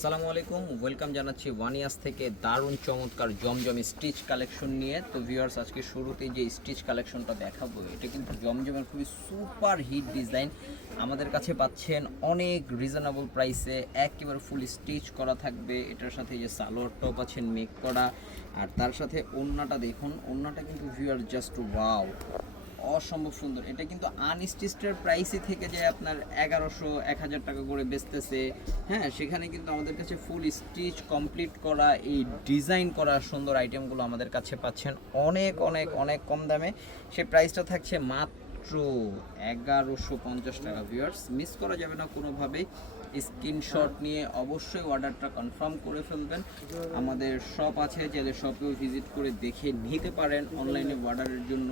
আসসালামু আলাইকুম, ওয়েলকাম জানাচ্ছি ওয়ান ইয়ার্স থেকে দারুণ চমৎকার জমজমি স্টিচ কালেকশন নিয়ে। তো ভিউয়ার্স, আজকে শুরুতে যে স্টিচ কালেকশনটা দেখাবো, এটা কিন্তু জমজমের খুবই সুপার হিট ডিজাইন। আমাদের কাছে পাচ্ছেন অনেক রিজনেবল প্রাইসে, একেবারে ফুল স্টিচ করা থাকবে। এটার সাথে যে সালোয়ার টপ আছেন মেক করা। আর তার সাথে ওড়নাটা দেখুন ওড়নাটা কিন্তু ভিউয়ার জাস্ট ওয়াও। অসম্ভব সুন্দর। এটা কিন্তু আনস্টিচটার প্রাইসই থেকে যায় আপনার এগারোশো, এক হাজার টাকা করে বেচতেছে হ্যাঁ সেখানে কিন্তু আমাদের কাছে ফুল স্টিচ কমপ্লিট করা, এই ডিজাইন করা সুন্দর আইটেমগুলো আমাদের কাছে পাচ্ছেন। অনেক অনেক অনেক কম দামে। সে প্রাইসটা থাকছে মাত্র এগারোশো পঞ্চাশ টাকা ভিউয়ার্স মিস করা যাবে না কোনোভাবেই। স্ক্রিনশট নিয়ে অবশ্যই অর্ডারটা কনফার্ম করে ফেলবেন। আমাদের শপ আছে, চাইলে শপেও ভিজিট করে দেখে নিতে পারেন অনলাইনে অর্ডারের জন্য।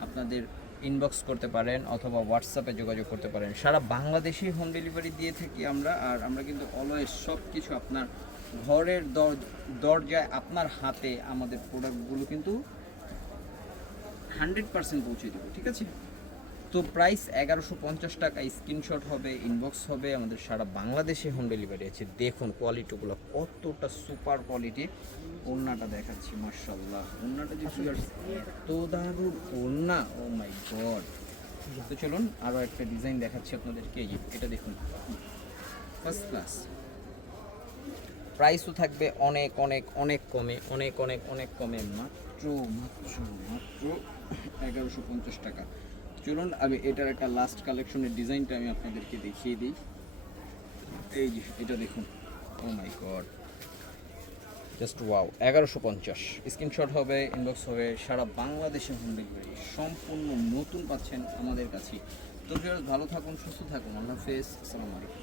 আপনাদের ইনবক্স করতে পারেন অথবা হোয়াটসঅ্যাপে যোগাযোগ করতে পারেন। সারা বাংলাদেশেই হোম ডেলিভারি দিয়ে থাকি আমরা, আর আমরা কিন্তু অলওয়েজ সব কিছু আপনার ঘরের দর- দরজায় আপনার হাতে আমাদের প্রোডাক্টগুলো কিন্তু হান্ড্রেড পার্সেন্ট পৌঁছে দেবো, ঠিক আছে? তো প্রাইস এগারোশো পঞ্চাশ টাকা স্ক্রিনশট হবে ইনবক্স হবে, আমাদের সারা বাংলাদেশে হোম ডেলিভারি আছে। দেখুন কোয়ালিটিগুলো কতটা সুপার কোয়ালিটি ওড়নাটা দেখাচ্ছি মার্শাল্লাহ ওড়নাটা যে এত দারুণ ওড়না ও মাই গড তো চলুন আরও একটা ডিজাইন দেখাচ্ছি আপনাদেরকে এটা দেখুন। ফার্স্ট ক্লাস প্রাইসও থাকবে অনেক অনেক অনেক কমে, অনেক অনেক অনেক কমে। মাত্র মাত্র মাত্র এগারোশো পঞ্চাশ টাকা। চলুন, আমি এটার একটা লাস্ট কালেকশনের ডিজাইনটা আমি আপনাদেরকে দেখিয়ে দিই। এই যে, এটা দেখুন। Oh my god just wow এগারোশো পঞ্চাশ। স্ক্রিনশট হবে ইনবক্স হবে, সারা বাংলাদেশে হোম ডেলিভারি সম্পূর্ণ নতুন পাচ্ছেন আমাদের কাছে। তো ভালো থাকুন, সুস্থ থাকুন। আল্লাহ হাফেজ, আসসালামু আলাইকুম।